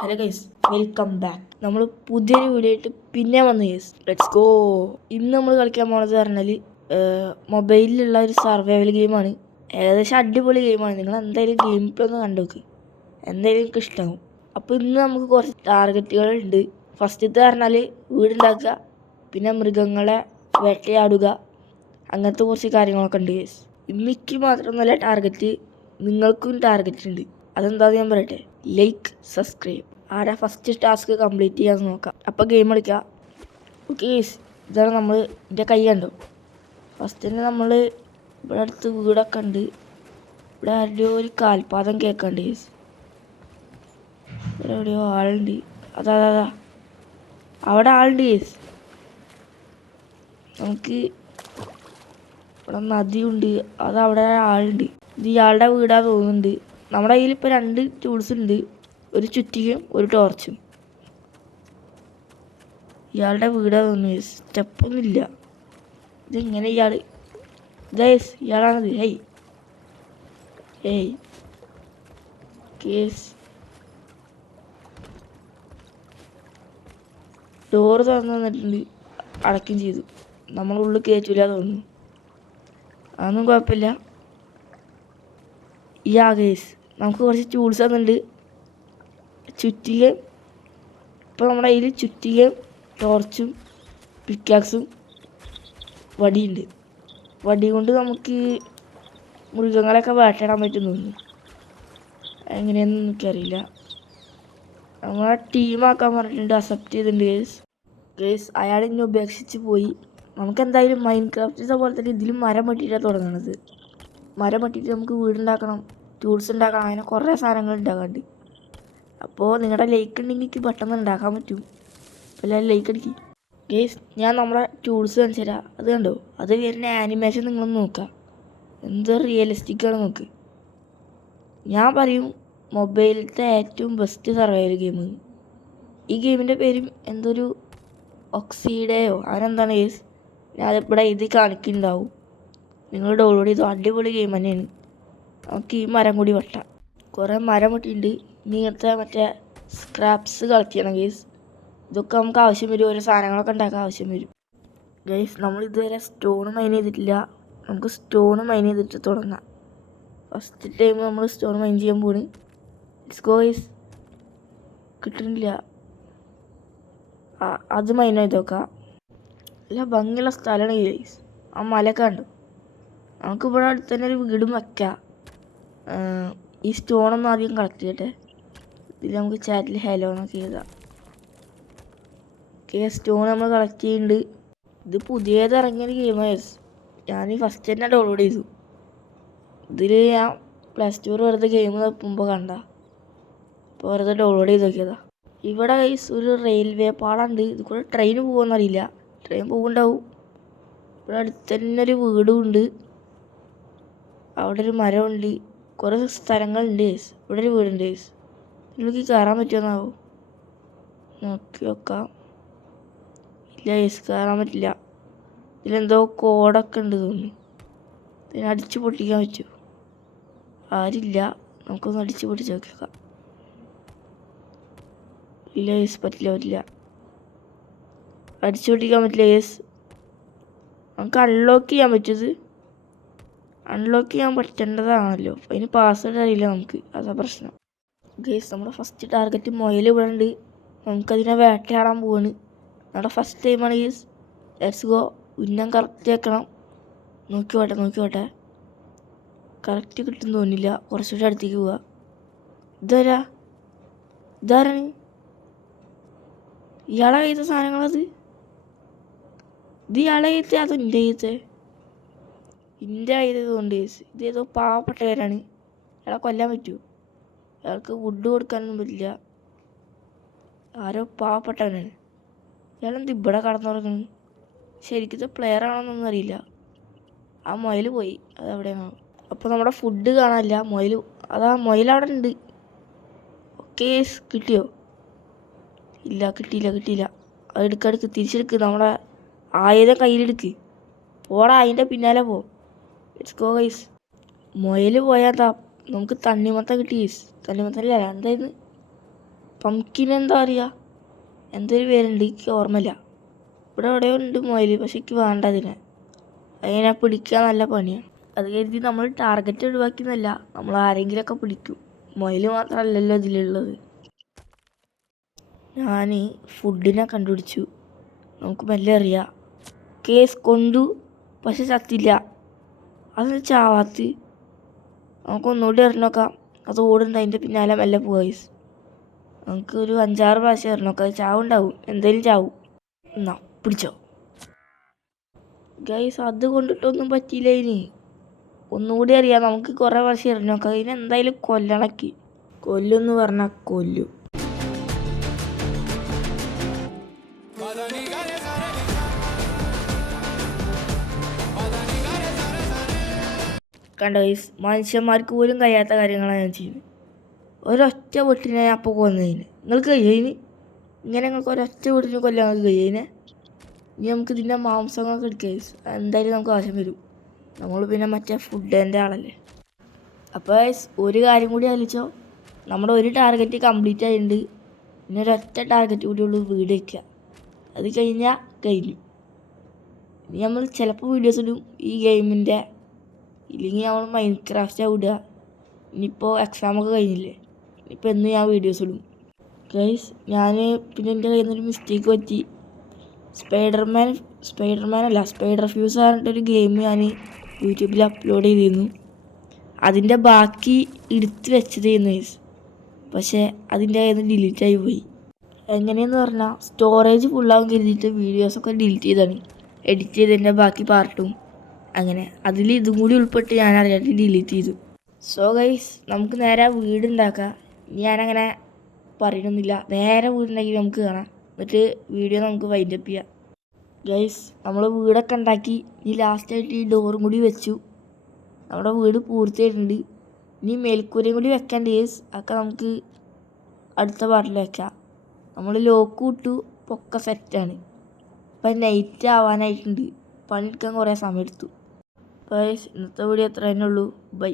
Hello guys, welcome back. നമ്മൾ പുതിയൊരു video ആയിട്ട് പിന്നെ വന്നു ഗൈസ്. Let's go. ഇന്ന് നമ്മൾ കളിക്കാൻ പോണത് പറഞ്ഞാൽ മൊബൈലിലുള്ള ഒരു സർവൈവൽ ഗെയിമാണ്. ഏകദേശം അടിപൊളി ഗെയിമാണ്. നിങ്ങൾ എന്തായാലും ഗെയിം പ്ലേ ഒന്ന് കണ്ടുനോക്ക്, എന്തായാലും എനിക്ക് ഇഷ്ടമാകും. അപ്പോൾ ഇന്ന് നമുക്ക് കുറച്ച് ടാർഗറ്റുകളുണ്ട്. ഫസ്റ്റത്തെ പറഞ്ഞാൽ വീടുണ്ടാക്കുക, പിന്നെ മൃഗങ്ങളെ വേട്ടയാടുക, അങ്ങനത്തെ കുറച്ച് കാര്യങ്ങളൊക്കെ ഉണ്ട് ഗൈസ്. ഇന്നിക്ക് മാത്രമൊന്നുമല്ല ടാർഗറ്റ്, നിങ്ങൾക്കും ടാർഗറ്റ് ഉണ്ട്. അതെന്താണെന്ന് ഞാൻ പറയട്ടെ. Like, subscribe. ആരാ ഫസ്റ്റ് ടാസ്ക് കംപ്ലീറ്റ് ചെയ്യാമെന്ന് നോക്കാം. അപ്പോൾ ഗെയിം കളിക്കാം. ഓക്കെ ഗൈസ്, ഇതാണ് നമ്മൾ എൻ്റെ കൈ കണ്ടോ. ഫസ്റ്റ് തന്നെ നമ്മൾ ഇവിടെ അടുത്ത് വീടൊക്കെ ഉണ്ട്. ഇവിടെ ആരുടെയോ ഒരു കാൽപാദം കേൾക്കുന്നുണ്ട് ഗൈസ്. ഇവിടെ എവിടെയോ ആളുണ്ട്. അതാ അവിടെ ആളുണ്ട് ഗൈസ്. നമുക്ക് ഇവിടെ നദിയുണ്ട്, അതവിടെ ആളുണ്ട്. ഇത് ഇയാളുടെ വീടാ തോന്നുന്നുണ്ട്. നമ്മുടെ കയ്യിൽ ഇപ്പോൾ 2 ടൂൾസ് ഉണ്ട്, ഒരു ചുറ്റികയും ഒരു ടോർച്ചും. ഇയാളുടെ വീടാ തോന്നുന്നു. സ്റ്റെപ്പൊന്നുമില്ല. ഇതെങ്ങനെ ഇയാള് ഇയാളാണത്. ഹേയ് കേസ് ഡോറ് തുറന്നു തന്നിട്ടുണ്ട്, അടയ്ക്കുകയും ചെയ്തു. നമ്മളുള്ളിൽ കയറ്റില്ല തോന്നുന്നു. അതൊന്നും കുഴപ്പമില്ല. കേസ് നമുക്ക് കുറച്ച് ടൂൾസ് തന്നിട്ടുണ്ട്. ചുറ്റികയും ഇപ്പോൾ നമ്മുടെ കയ്യിൽ ചുറ്റികയും ടോർച്ചും പിക്കാക്സും വടിയുണ്ട്. വടി കൊണ്ട് നമുക്ക് മൃഗങ്ങളെയൊക്കെ വേട്ടയിടാൻ പറ്റും തോന്നുന്നു. എങ്ങനെയാണെന്ന് എനിക്കറിയില്ല. നമ്മളെ ടീമാക്കാൻ പറഞ്ഞിട്ടുണ്ട്, അക്സെപ്റ്റ് ചെയ്തിട്ടുണ്ട് ഗേസ്. അയാൾ ഇനി ഉപേക്ഷിച്ച് പോയി. നമുക്കെന്തായാലും മൈൻഡ് ക്രാഫ്റ്റ് പോലെ തന്നെ ഇതിലും മരം വെട്ടിയിട്ടാണ് തുടങ്ങുന്നത്. മരം വെട്ടിയിട്ട് നമുക്ക് വീടുണ്ടാക്കണം, ടൂൾസ് ഉണ്ടാക്കണം, അങ്ങനെ കുറേ സാധനങ്ങൾ ഉണ്ടാക്കാണ്ട്. അപ്പോൾ നിങ്ങളുടെ ലൈക്ക് ഉണ്ടെങ്കിൽ എനിക്ക് പെട്ടെന്ന് ഉണ്ടാക്കാൻ പറ്റും. എല്ലാവരും ലൈക്ക് അടിക്കും ഗേസ്. ഞാൻ നമ്മുടെ ടൂൾസ് കാണിച്ചു തരാം. അത് കണ്ടോ, അത് വരുന്ന ആനിമേഷൻ നിങ്ങളൊന്ന് നോക്കാം. എന്ത് റിയലിസ്റ്റിക്കാണ് നോക്ക്. ഞാൻ പറയും മൊബൈലിലത്തെ ഏറ്റവും ബെസ്റ്റ് സർവൈവൽ ഗെയിം. ഈ ഗെയിമിൻ്റെ പേരും എന്തൊരു ഒക്സിഡയോ അങ്ങനെന്താണ് ഗേസ്. ഞാൻ ഇവിടെ ഇത് കാണിക്കുന്നുണ്ടാവും. നിങ്ങൾ ഡൗൺലോഡ് ചെയ്തു. അടിപൊളി ഗെയിം തന്നെയാണ്. നമുക്ക് ഈ മരം കൂടി വെട്ടാം. കുറേ മരം വെട്ടിയിട്ടുണ്ട്. ഇങ്ങനത്തെ മറ്റേ സ്ക്രാപ്സ് കളക്ട് ചെയ്യണം ഗേസ്. ഇതൊക്കെ നമുക്ക് ആവശ്യം വരും. ഓരോ സാധനങ്ങളൊക്കെ ഉണ്ടാക്കാൻ ആവശ്യം വരും ഗേസ്. നമ്മൾ ഇതുവരെ സ്റ്റോൺ മൈൻ ചെയ്തിട്ടില്ല. നമുക്ക് സ്റ്റോൺ മൈൻ ചെയ്തിട്ട് തുടങ്ങാം. ഫസ്റ്റ് ടൈം നമ്മൾ സ്റ്റോൺ മൈൻ ചെയ്യാൻ പോണ്. Let's go guys. കിട്ടുന്നില്ല. അത് മൈൻ ചെയ്ത് നോക്കാം. നല്ല ഭംഗിയുള്ള സ്ഥലമാണ് ഗേസ്. ആ മലയൊക്കെ കണ്ടു. നമുക്കിവിടെ അടുത്ത് തന്നെ ഒരു വീടും വയ്ക്കാം. ഈ സ്റ്റോണൊന്നും ആദ്യം കളക്ട് ചെയ്യട്ടെ. ഇതിൽ നമുക്ക് ചാറ്റിൽ ഹലോ എന്നൊക്കെ എഴുതാം. ഓക്കെ, സ്റ്റോൺ നമ്മൾ കളക്ട് ചെയ്യുന്നുണ്ട്. ഇത് പുതിയത് ഇറങ്ങിയൊരു ഗെയിമാണ്. ഞാൻ ഫസ്റ്റ് തന്നെ ഡൗൺലോഡ് ചെയ്തു. ഇതിൽ ഞാൻ പ്ലേ സ്റ്റോർ വെറുതെ ഗെയിം തപ്പുമ്പോൾ കണ്ട, ഇപ്പോൾ വെറുതെ ഡൗൺലോഡ് ചെയ്ത് നോക്കിയതാ. ഇവിടെ ഗൈസ് ഒരു റെയിൽവേ പാളമുണ്ട്. ഇത് കൂടെ ട്രെയിൻ പോകുമെന്നറിയില്ല. ട്രെയിൻ പോകുന്നുണ്ടാവും. ഇവിടെ അടുത്ത് തന്നെ ഒരു വീടും ഉണ്ട്. അവിടെ ഒരു മരമുണ്ട്. കുറേ സ്ഥലങ്ങളുണ്ട് ഗൈസ്. ഇവിടെ ഒരു വീടുണ്ട് ഗൈസ്. ഇതിലേക്ക് കയറാൻ പറ്റുമെന്നാവോ, നോക്കി നോക്കാം. ഇല്ല ഗൈസ്, കയറാൻ പറ്റില്ല. ഇതിലെന്തോ കോഡൊക്കെ ഉണ്ട് തോന്നുന്നു. ഇതിനെ അടിച്ചു പൊട്ടിക്കാൻ പറ്റുമോ? ആരില്ല. നമുക്കൊന്ന് അടിച്ചു പൊട്ടിച്ച് നോക്കിയേക്കാം. ഇല്ല ഗൈസ്, പറ്റില്ല. അടിച്ചു പൊട്ടിക്കാൻ പറ്റില്ല ഗൈസ്. നമുക്ക് അൺലോക്ക് ചെയ്യാൻ പറ്റുന്നത്. അൺലോക്ക് ചെയ്യാൻ പറ്റേണ്ടതാണല്ലോ. അതിന് പാസ്വേഡ് അറിയില്ല നമുക്ക്, അതാ പ്രശ്നം ഗൈസ്. നമ്മുടെ ഫസ്റ്റ് ടാർഗറ്റ് മുയൽ ഇവിടെ ഉണ്ട്. നമുക്കതിനെ വേട്ടയാടാൻ പോവാണ്. നമ്മുടെ ഫസ്റ്റ് ടൈമാണ് ഗൈസ്. Let's go. ഉന്നം കറക്റ്റ് വെക്കണം. നോക്കിക്കോട്ടെ. കറക്റ്റ് കിട്ടും തോന്നില്ല. കുറച്ചുകൂടി അടുത്തേക്ക് പോവുക. ഇതാരാണ്? ഇയാളെ കയ്യത്തെ സാധനങ്ങളത്. ഇത് ഇയാളെ കയ്യത്തെ അതോ എൻ്റെ കയ്യത്തെ? എൻ്റെ കയ്യതുകൊണ്ട് ഗൈസ്. ഇതേതോ പാവപ്പെട്ടവരാണ്. ഇയാളെ കൊല്ലാൻ പറ്റുമോ? അയാൾക്ക് വുഡ് കൊടുക്കാനൊന്നും പറ്റില്ല. ആരോ പാവപ്പെട്ടവനാണ്. ഇയാളെന്ത് ഇവിടെ കടന്നുറങ്ങുന്നു? ശരിക്കും പ്ലെയർ ആണോന്നൊന്നും അറിയില്ല. ആ മുയൽ പോയി, അതെവിടെയാണോ? അപ്പോൾ നമ്മുടെ ഫുഡ് കാണാനില്ല. മുയൽ അവിടെ ഉണ്ട്. ഓക്കെ, കിട്ടിയോ? ഇല്ല, കിട്ടിയില്ല. അതെടുക്ക്, തിരിച്ചെടുക്ക്. നമ്മുടെ ആയുധം കയ്യിലെടുക്ക്. ഓടാ, അതിൻ്റെ പിന്നാലെ പോ. Let's go guys. മുയൽ പോയാൽ നമുക്ക് തണ്ണിമത്തം കിട്ടി ഗൈസ്. തണ്ണിമത്തല്ല, എന്തായിരുന്നു? പംകിൻ എന്താ പറയുക, എന്തൊരു പേരുണ്ട് എനിക്ക് ഓർമ്മയില്ല. ഇവിടെ എവിടെയോ ഉണ്ട് മുയൽ, പക്ഷെ എനിക്ക് വേണ്ട അതിനെ. അതിനെ പിടിക്കാൻ നല്ല പണിയാണ്. അത് കരുതി നമ്മൾ ടാർഗറ്റ് ഒഴിവാക്കിയെന്നല്ല, നമ്മൾ ആരെങ്കിലുമൊക്കെ പിടിക്കും. മുയൽ മാത്രമല്ലല്ലോ ഇതിലുള്ളത്. ഞാൻ ഫുഡിനെ കണ്ടുപിടിച്ചു. നമുക്ക് മെല്ലെ അറിയാം. കേസ് കൊണ്ടു, പക്ഷെ ചത്തില്ല. അത് ചാവാത്ത്. നമുക്കൊന്നുകൂടി എറിഞ്ഞോക്കാം. അത് ഓടുണ്ട്, അതിൻ്റെ പിന്നാലെ മെല്ലെ പോവാ ഗൈസ്. നമുക്ക് ഒരു 5-6 പ്രാവശ്യം എറിഞ്ഞോക്കാം. അത് ചാവുണ്ടാവും, എന്തായാലും ചാവും. എന്നാ പിടിച്ചോ ഗൈസ്. അത് കൊണ്ടിട്ടൊന്നും പറ്റിയില്ല. ഇനി ഒന്നുകൂടി അറിയാം. നമുക്ക് കുറേ പ്രാവശ്യം എറിഞ്ഞോക്കാം. അതിന് എന്തായാലും കൊല്ലണക്ക്. കൊല്ലുമെന്ന് പറഞ്ഞാൽ കൊല്ലും. കണ്ടോ ഗൈസ്, മനുഷ്യന്മാർക്ക് പോലും കഴിയാത്ത കാര്യങ്ങളാണ് ഞാൻ ചെയ്യുന്നത്. ഒരൊറ്റ വെട്ടിനെ ഞാൻ അപ്പോൾ കൊന്നതിന് നിങ്ങൾക്ക് കഴിയതിന്. ഇങ്ങനെ നിങ്ങൾക്ക് ഒരൊറ്റ വെട്ടിന് കൊല്ലാൻ നിങ്ങൾക്ക് കഴിയതിനെ. ഇനി നമുക്ക് ഇതിൻ്റെ മാംസങ്ങളൊക്കെ എടുക്കുക ഗൈസ്. എന്തായാലും നമുക്ക് ആവശ്യം വരും. നമ്മൾ പിന്നെ മറ്റേ ഫുഡിൻ്റെ ആളല്ലേ. അപ്പോൾ ഗൈസ് ഒരു കാര്യം കൂടി ആലോചിച്ചോ. നമ്മുടെ ഒരു ടാർഗറ്റ് കംപ്ലീറ്റ് ആയിട്ടുണ്ട്. പിന്നെ ഒരൊറ്റ ടാർഗറ്റ് കൂടി ഉള്ളൂ, വീട് വയ്ക്കുക. അത് കഴിഞ്ഞാൽ കഴിഞ്ഞു. ഇനി നമ്മൾ ചിലപ്പോൾ വീഡിയോസ് ഇടും ഈ ഗെയിമിൻ്റെ, ഇല്ലെങ്കിൽ നമ്മൾ മൈൻക്രാഫ്റ്റ് വിടുക. ഇനിയിപ്പോൾ എക്സാമൊക്കെ കഴിഞ്ഞില്ലേ, ഇനിയിപ്പോൾ എന്ന് ഞാൻ വീഡിയോസ് ഇടും ഗൈസ്. ഞാൻ പിന്നെ എൻ്റെ കയ്യിൽ നിന്നൊരു മിസ്റ്റേക്ക് പറ്റി. സ്പൈഡർ ഫ്യൂസ് പറഞ്ഞിട്ടൊരു ഗെയിം ഞാൻ യൂട്യൂബിൽ അപ്ലോഡ് ചെയ്തിരുന്നു. അതിൻ്റെ ബാക്കി എടുത്ത് വെച്ചതായിരുന്നു ഗൈസ്. പക്ഷേ അതിൻ്റെ കയ്യിൽ നിന്ന് ഡിലീറ്റായി പോയി. എങ്ങനെയെന്ന് പറഞ്ഞാൽ സ്റ്റോറേജ് ഫുള്ളാവും കരുതിയിട്ട് വീഡിയോസൊക്കെ ഡിലീറ്റ് ചെയ്താണ്. എഡിറ്റ് ചെയ്തതിൻ്റെ ബാക്കി പാർട്ടും അങ്ങനെ അതിൽ ഇതും കൂടി ഉൾപ്പെട്ട് ഞാൻ അറിയാണ്ട് ഡിലീറ്റ് ചെയ്തു. സോ ഗൈസ് നമുക്ക് നേരെ വീടുണ്ടാക്കാം. ഞാനങ്ങനെ പറയണമെന്നില്ല, നേരെ വീടുണ്ടാക്കി നമുക്ക് കാണാം. എന്നിട്ട് വീഡിയോ നമുക്ക് വൈൻഡപ്പ് ചെയ്യാം. ഗൈസ് നമ്മൾ വീടൊക്കെ ഉണ്ടാക്കി. ഇനി ലാസ്റ്റായിട്ട് ഈ ഡോറും കൂടി വെച്ചു. നമ്മുടെ വീട് പൂർത്തിയായിട്ടുണ്ട്. ഇനി മേൽക്കൂരയും കൂടി വെക്കേണ്ട ഗൈസ്. അതൊക്കെ നമുക്ക് അടുത്ത പാർട്ടിൽ വെക്കാം. നമ്മൾ ലോക്ക് ഇട്ടു, പൊക്ക സെറ്റാണ്. ഇപ്പം നൈറ്റ് ആവാനായിട്ടുണ്ട്. പണിയെടുക്കാൻ കുറേ സമയം എടുത്തു. അപ്പോൾ ഇന്നത്തെ വീഡിയോ അത്ര തന്നെ ഉള്ളൂ. ബൈ.